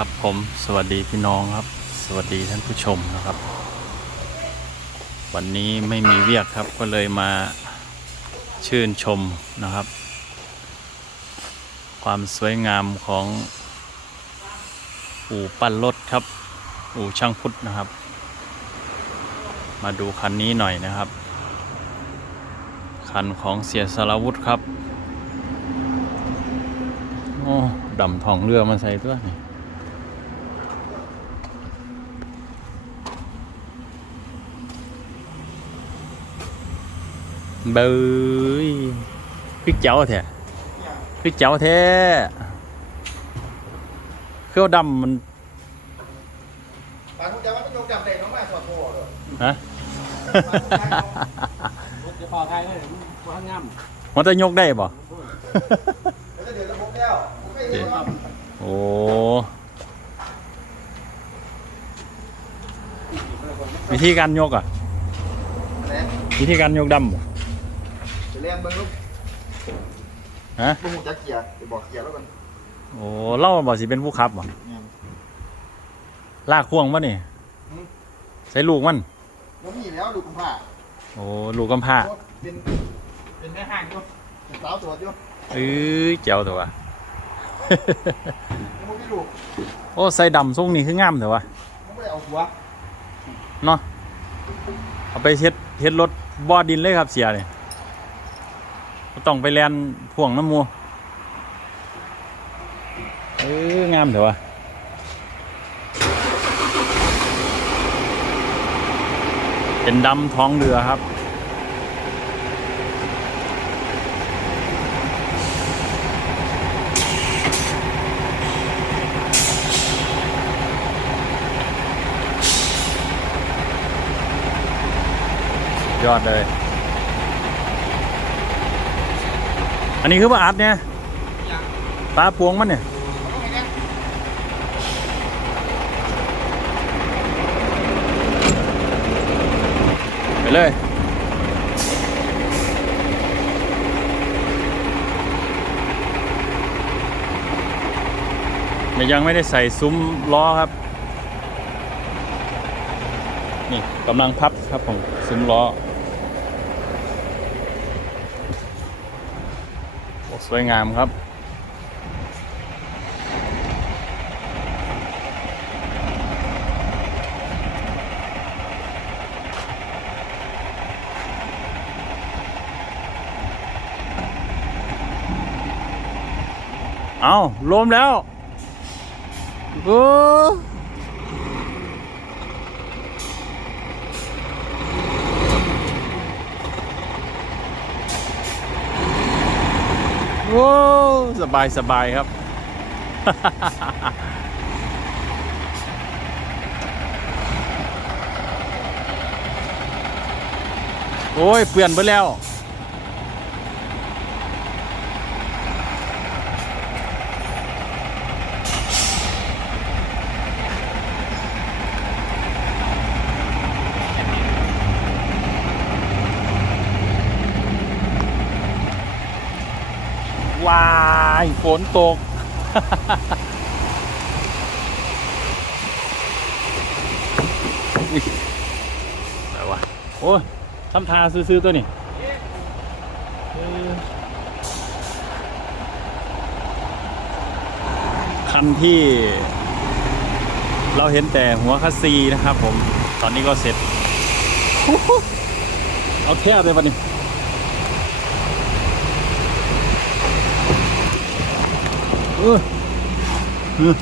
ครับผมสวัสดีพี่น้องครับ สวัสดีท่านผู้ชมนะครับ วันนี้ไม่มีเวียกครับก็เลยมาชื่นชมนะครับ ความสวยงามของอู่ปั้นรถครับ อู่ช่างพุทธนะครับ มาดูคันนี้หน่อยนะครับ คันของเสียสารวุธครับโอ้ดำทองเรือมาใส่ตัวนี่ เบยคือเจ้าแท้คือเจ้าแท้คือเอาดำมัน ปานคุณจะว่าต้องยกจำได้น้องมาสอดโบเลย ฮะ จะพอไทยเลยว่าง่ มันจะยกได้บ่ แล้วจะเดือดระบบแล้วผมไม่เห็นว่า โอ้ วิธีการยกอ่ะ อะไร วิธีการยกดำบ่ จะ เรียนเบิ้งลูกฮะบุ้งจะเกียร์จะบอกเกียร์แล้วกันโอ้เล่าบ่สิเป็นผู้ขับบ่ลากพ่วงบ่นี่ใส่ลูกมันมันมีแล้วลูกคุณพ่าโอ้ลูกกำพร้าเป็นำเป็นแม่ห้างก็เป็นสาวตรวจอยู่เอ้ยเจ้าตัววะยังไม่มีลูกโอ้ใส่ดำทรงนี้คืองามเถอะวะยังไม่ได้เอาหัวเนาะเอาไปเฮ็ดเฮ็ดรถบ่อดินเลยครับเสียเนี่ยบ่ ต้องไปแลนพ่วงน้ำมูเอองามเถอะวะเป็นดำท้องเรือครับยอดเลย อันนี้คือปลาอัดเนี่ยปลาปวงมันเนี่ยไปเลยยังไม่ได้ใส่ซุ้มล้อครับ นี่กำลังพับครับผมซุ้มล้อโอ้ สวยงามครับ เอาลมแล้วโอ้ โอ้สบายสบายครับ โอ้ย เปลี่ยนไปแล้ว วายฝนตก อะไรวะ โอ้ยทำทาซื้อ ๆ ตัวนี้คันที่ เราเห็นแต่หัวคัสซีนะครับผม ตอนนี้ก็เสร็จ เอาแทบเลยวันนี้ เออเออ